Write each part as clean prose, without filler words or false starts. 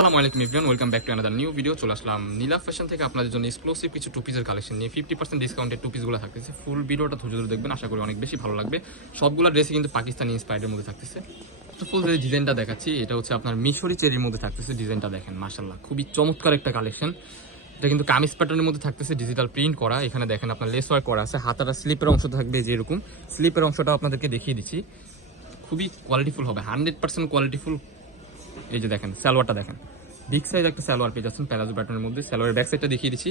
আসসালামু আলাইকুম everyone, welcome back to another new video. চলে আসলাম নীলা ফ্যাশন থেকে আপনাদের জন্য এক্সক্লুসিভ কিছু টু পিসের কালেকশন নিয়ে 50% ডিসকাউন্টের টু পিসগুলো থাকতেছে। ফুল ভিডিওটা ধৈর্য ধরে দেখবেন, আশা করি অনেক বেশি ভালো লাগবে। সবগুলো ড্রেসই কিন্তু পাকিস্তানি ইন্সপায়ার্ডের মধ্যে থাকতেছে। ফুল যে ডিজাইনটা দেখাচ্ছি এটা হচ্ছে আপনার মিশরি চেরির মধ্যে থাকতেছে। ডিজাইনটা দেখেন, মাশাআল্লাহ খুবই চমৎকার একটা কালেকশন। এটা কিন্তু কামিজ প্যাটার্নের মধ্যে থাকতেছে, ডিজিটাল প্রিন্ট করা। এখানে দেখেন আপনার লেস ওয়ার্ক করা আছে, হাতাটা স্লিপের অংশ থাকবে যেরকম। স্লিপের অংশটা আপনাদেরকে দেখিয়ে দিচ্ছি, খুবই কোয়ালিটিফুল হবে, 100% কোয়ালিটিফুল। এই যে দেখেন সালোয়ারটা দেখেন, বিগ সাইজ একটা সালোয়ার পেয়ে যাচ্ছেন প্যালাজো প্যাটার্নের মধ্যে। সালোয়ারের ব্যাক সাইডটা দেখিয়ে দিচ্ছি,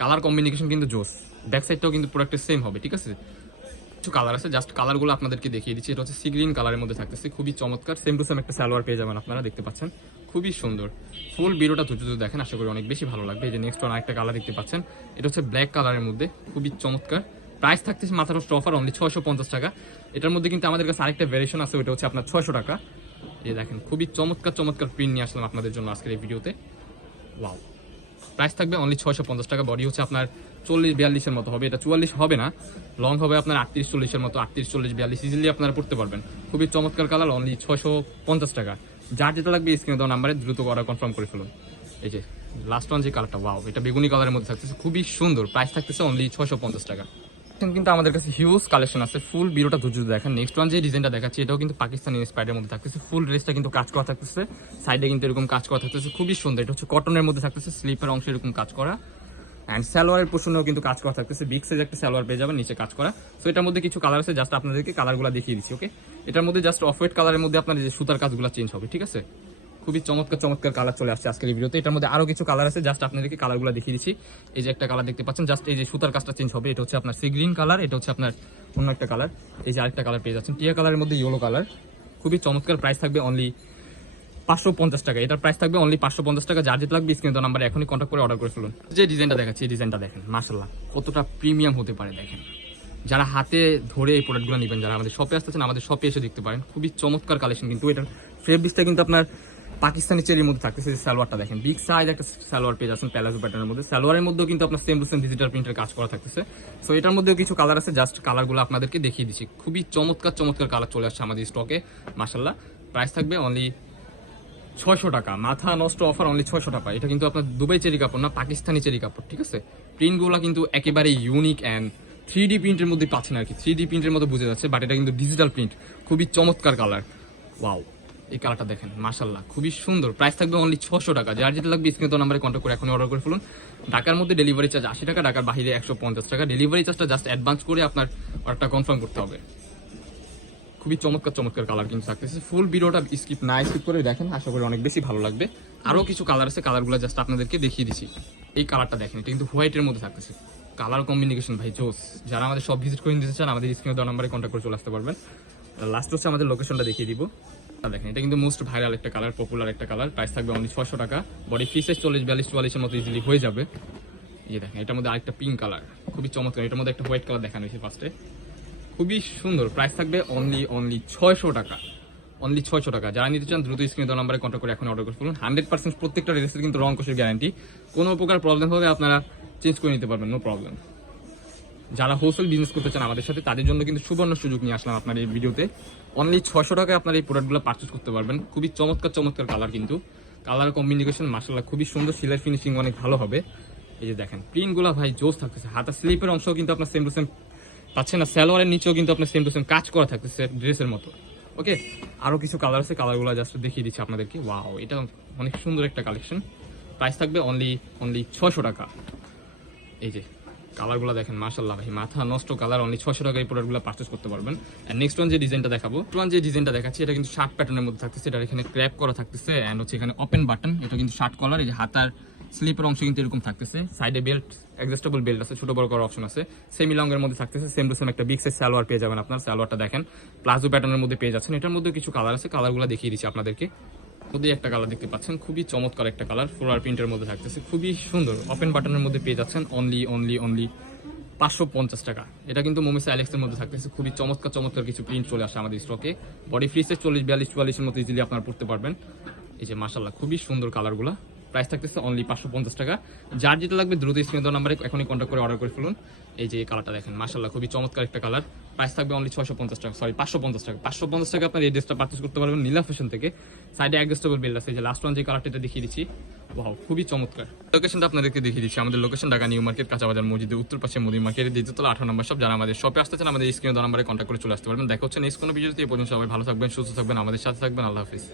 কালার কম্বিনেশন কিন্তু জোস। ব্যাক সাইডটাও কিন্তু প্রোডাক্টের সেম হবে, ঠিক আছে। কিছু কালার আছে, জাস্ট কালারগুলো আপনাদেরকে দেখিয়ে দিচ্ছি। এটা হচ্ছে সি গ্রিন কালারের মধ্যে থাকতেছে, খুবই চমৎকার। সেম টু সেম একটা সালোয়ার পেয়ে যাবেন, আপনারা দেখতে পাচ্ছেন, খুবই সুন্দর। ফুল ভিডিওটা ধৈর্য দেখেন, আশা করি অনেক বেশি ভালো লাগবে। এই যে নেক্সট ওয়ান আরেকটা কালার দেখতে পাচ্ছেন, এটা হচ্ছে ব্ল্যাক কালারের মধ্যে, খুবই চমৎকার। প্রাইস থাকতেছে মাথার অফার অনলি 650 টাকা। এটার মধ্যে কিন্তু আমাদের কাছে আরেকটা ভ্যারিয়েশন আছে, ওটা হচ্ছে আপনার 600 টাকা। এই দেখেন খুবই চমৎকার চমৎকার প্রিন্ট নিয়ে আসলাম আপনাদের জন্য আজকের এই ভিডিওতে। ওয়াও, প্রাইস থাকবে অনলি 650 টাকা। বডি হচ্ছে আপনার 40-42-এর মতো হবে, এটা 44 হবে না, লং হবে আপনার 38-40-এর মতো। 38-40-42 ইজিলি আপনারা পড়তে পারবেন। খুবই চমৎকার কালার, অনলি 650 টাকা। যার যেটা লাগবে স্ক্রিনে দেওয়া নাম্বারে দ্রুত অর্ডার কনফার্ম করে ফেলুন। এই যে লাস্ট ওয়ান যে কালারটা, ওয়াও, এটা বেগুনি কালারের মধ্যে থাকতেছে, খুবই সুন্দর। প্রাইস থাকতেছে অনলি 650 টাকা। কিন্তু আমাদের কাছে হিউজ কালেকশন আছে, ফুল ভিডিওটা ধৈর্য দেখেন। নেক্সট ওয়ান যে ডিজাইনটা দেখাচ্ছি এটাও কিন্তু পাকিস্তানি ইন্সপায়ার্ডের মধ্যে থাকতেছে। ফুল ড্রেসটা কিন্তু কাজ করা থাকতেছে, সাইডে কিন্তু এরকম কাজ করা থাকতেছে, খুবই সুন্দর। এটা হচ্ছে কটনের মধ্যে থাকতেছে, স্লিপার অংশে এরকম কাজ করা, অ্যান্ড সালোয়ারের পোর্শনেও কিন্তু কাজ করা থাকতেছে। বিগ সাইজ একটা সালোয়ার পেয়ে যাবেন, নিচে কাজ করা। সো এটার মধ্যে কিছু কালার আছে, জাস্ট আপনাদেরকে কালারগুলো দেখিয়ে দিচ্ছি। ওকে, এটার মধ্যে জাস্ট অফ হোয়াইট কালারের মধ্যে আপনার যে সুতার কাজগুলো চেঞ্জ হবে, ঠিক আছে। খুবই চমৎকার চমৎকার কালার চলে আসছে আজকের এই ভিডিওতে। এটার মধ্যে আরো কিছু কালার আছে, জাস্ট আপনাদেরকে কালারগুলো দেখিয়ে দিচ্ছি। এই যে একটা কালার দেখতে পাচ্ছেন, জাস্ট এই যে সুতার কাজটা চেঞ্জ হবে, এটা হচ্ছে আপনার সি গ্রিন কালার। এটা হচ্ছে আপনার অন্য একটা কালার। এই যে আরেকটা কালার পেয়ে যাচ্ছেন টিয়া কালারের মধ্যে ইয়েলো কালার, খুবই চমৎকার। প্রাইস থাকবে অনলি 550 টাকা। এটার প্রাইস থাকবে অনলি 550 টাকা। যার যেটা লাগবে স্ক্রিনে দেওয়া নাম্বারে এখনই কন্ট্যাক্ট করে অর্ডার করে ফেলুন। যে ডিজাইনটা দেখাচ্ছি এই ডিজাইনটা দেখেন, মাশাআল্লাহ কতটা প্রিমিয়াম হতে পারে দেখেন। যারা হাতে ধরে এই প্রোডাক্টগুলো নেবেন, যারা আমাদের শপে আসতেছেন, আমাদের শপে এসে দেখতে পারেন, খুবই চমৎকার কালেকশন। কিন্তু এটার ফেব্রিক্সটা কিন্তু আপনার পাকিস্তানি চেরির মধ্যে থাকতেছে। যে সালোয়ারটা দেখেন, বিগ সাইজ একটা সালোয়ার পেয়ে যাচ্ছেন প্যালাজো প্যাটার্নের মধ্যে। সালোয়ারের মধ্যেও কিন্তু আপনার সেম টু সেম ডিজিটাল প্রিন্টের কাজ করা থাকতেছে। সো এটার মধ্যেও কিছু কালার আছে, জাস্ট কালারগুলো আপনাদেরকে দেখিয়ে দিচ্ছি। খুবই চমৎকার চমৎকার কালার চলে আসছে আমাদের স্টকে, মাশাআল্লাহ। প্রাইস থাকবে অনলি 600 টাকা। মাথা নষ্ট অফার অনলি 600 টাকা। এটা কিন্তু আপনার দুবাই চেরি কাপড় না, পাকিস্তানি চেরি কাপড়, ঠিক আছে। প্রিন্টগুলো কিন্তু একেবারে ইউনিক অ্যান্ড 3D প্রিন্টের মধ্যে পাচ্ছেন আর কি। 3D প্রিন্টের মধ্যে বুঝে যাচ্ছে, বাট এটা কিন্তু ডিজিটাল প্রিন্ট। খুবই চমৎকার কালার, ওয়াও। এই কালারটা দেখেন, মাশাআল্লাহ খুবই সুন্দর। প্রাইস থাকবে অনলি 600 টাকা। যার যেটা লাগবে স্ক্রিনে দেওয়া নাম্বারে কন্ট্যাক্ট করে এখনই অর্ডার করে ফেলুন। ঢাকার মধ্যে ডেলিভারি চার্জ 80 টাকা, ঢাকার বাইরে 150 টাকা। ডেলিভারি চার্জটা জাস্ট অ্যাডভান্স করে আপনার অর্ডারটা কনফার্ম করতে হবে। খুবই চমৎকার চমৎকার কালার কিন্তু থাকতেছে। ফুল ভিডিওটা স্কিপ করে দেখেন, আশা করি অনেক বেশি ভালো লাগবে। আরও কিছু কালার আছে, কালারগুলো জাস্ট আপনাদেরকে দেখিয়ে দিচ্ছি। এই কালারটা দেখেন, এটা কিন্তু হোয়াইটের মধ্যে থাকতেছে। কালার কম্বিনেশন ভাই জোস। যারা আমাদের সব ভিজিট করে নিতে চান, আমাদের স্ক্রিনে দেওয়া নাম্বারে কন্ট্যাক্ট করে চলে আসতে পারবেন। লাস্ট হচ্ছে আমাদের লোকেশনটা দেখিয়ে দিব। দেখেন, এটা কিন্তু মোস্ট ভাইরাল একটা কালার, পপুলার একটা কালার। প্রাইস থাকবে অনলি 600 টাকা। বডি ফ্রি সাইজ 40-42-44-এর মতো ইজিলি হয়ে যাবে। এই দেখেন, এটার মধ্যে আরেকটা পিঙ্ক কালার, খুবই চমৎকার। এটার মধ্যে একটা হোয়াইট কালার দেখানো হয়েছে ফার্স্টে, খুবই সুন্দর। প্রাইস থাকবে অনলি 600 টাকা। অনলি 600 টাকা। যারা নিতে চান দ্রুত স্ক্রিনে দেওয়া নাম্বারে কন্ট্যাক্ট করে এখন অর্ডার করে ফেলুন। 100% প্রত্যেকটা ড্রেসের কিন্তু রং কোষের গ্যারান্টি। কোনো প্রকার প্রবলেম হলে আপনারা চেঞ্জ করে নিতে পারবেন, নো প্রবলেম। যারা হোলসেল বিজনেস করতে চান আমাদের সাথে, তাদের জন্য কিন্তু সুবর্ণ সুযোগ নিয়ে আসলাম আপনার এই ভিডিওতে। অনলি 600 টাকায় আপনার এই প্রোডাক্টগুলো পারচেজ করতে পারবেন। খুবই চমৎকার চমৎকার কালার, কিন্তু কালার কম্বিনেশন মাশাআল্লাহ খুবই সুন্দর। সিলার ফিনিশিং অনেক ভালো হবে। এই যে দেখেন, প্রিন্টগুলো ভাই জোস থাকতেছে। হাতা স্লিপের অংশও কিন্তু আপনার সেম টু সেম পাচ্ছেন না, সালোয়ারের নিচেও কিন্তু আপনার সেম টু সেম কাজ করা থাকতেছে ড্রেসের মতো। ওকে, আরও কিছু কালার আছে, কালারগুলো জাস্ট দেখিয়ে দিচ্ছি আপনাদেরকে। ওয়াও, এটা অনেক সুন্দর একটা কালেকশন। প্রাইস থাকবে অনলি 600 টাকা। এই যে কালারগুলো দেখেন, মাশাআল্লাহ ভাই মাথা নষ্ট কালার। অনলি 600 টাকা এই প্রোডাক্টগুলো পারচেজ করতে পারবেন। অ্যান্ড নেক্সট ওয়ান যে ডিজাইনটা দেখাবো, যে ডিজাইনটা দেখাচ্ছি, এটা কিন্তু শার্ট প্যাটার্নের মধ্যে থাকতেছে। এটা এখানে ক্র্যাপ করা থাকতেছে, অ্যান্ড হচ্ছে এখানে ওপেন বাটন। এটা কিন্তু শার্ট কলার। এই যে হাতার স্লিপের অংশ কিন্তু এরকম থাকতেছে, সাইডে বেল্ট, অ্যাডজাস্টেবল বেল্ট আছে, ছোট বড় করার অপশন আছে। সেমি লং এর মধ্যে থাকতেছে। সেম টু সেম একটা বিগ সাইজ সালোয়ার পেয়ে যাবেন আপনার। সালোয়ারটা দেখেন প্লাজো প্যাটার্নের মধ্যে পেয়ে যাচ্ছেন। এটার মধ্যে কিছু কালার আছে, কালারগুলো দেখিয়ে দিচ্ছি আপনাদেরকে। মধ্যে একটা কালার দেখতে পাচ্ছেন, খুবই চমৎকার একটা কালার, ফ্লোরাল প্রিন্টের মধ্যে থাকতেছে, খুবই সুন্দর। ওপেন বাটনের মধ্যে পেয়ে যাচ্ছেন অনলি 550 টাকা। এটা কিন্তু মোমিসা অ্যালেক্সের মধ্যে থাকতেছে। খুবই চমৎকার চমৎকার কিছু প্রিন্ট চলে আসে আমাদের স্টকে। বডি ফ্রি সাইজ 40-42-44-এর মতো ইজিলি আপনারা পড়তে পারবেন। এই যে মাশাআল্লাহ খুবই সুন্দর কালারগুলো। প্রাইস থাকতেছে অনলি 550 টাকা। যার যেটা লাগবে দ্রুত স্ক্রিনে দেওয়া নাম্বারে এখনই কন্ট্যাক্ট করে অর্ডার করে ফেলুন। এই যে কালারটা দেখেন, মাশাআল্লাহ খুবই চমৎকার একটা কালার। প্রাইস থাকবে অনলি 650 টাকা, সরি 550 টাকা। 550 টাকা আপনার এই ড্রেসটা পারচেস করতে পারবেন নীলা ফ্যাশন থেকে। সাইডে অ্যাডজাস্টেবল বেল্ট আছে, যে লাস্ট ওয়ান যে কালারটা দেখিয়ে দিচ্ছি, ওয়াও খুবই চমৎকার। লোকেশনটা আপনাদেরকে দেখিয়ে দিচ্ছি, আমাদের লোকেশন ঢাকা নিউ মার্কেট, কাঁচাবাজার মসজিদের উত্তর পাশে মুদি মার্কেটের দ্বিতীয়তলা 18 নম্বর শপ। যারা আমাদের শপে আসতে চান আমাদের স্ক্রিনে দেওয়া নাম্বারে কন্ট্যাক্ট করে চলে আসতে পারবেন। দেখা হচ্ছে নেক্সট কোনো ভিডিওতে। এই পর্যন্ত সবাই ভালো থাকবেন, সুস্থ থাকবেন, আমাদের সাথে থাকবেন। আল্লাহ হাফিজ।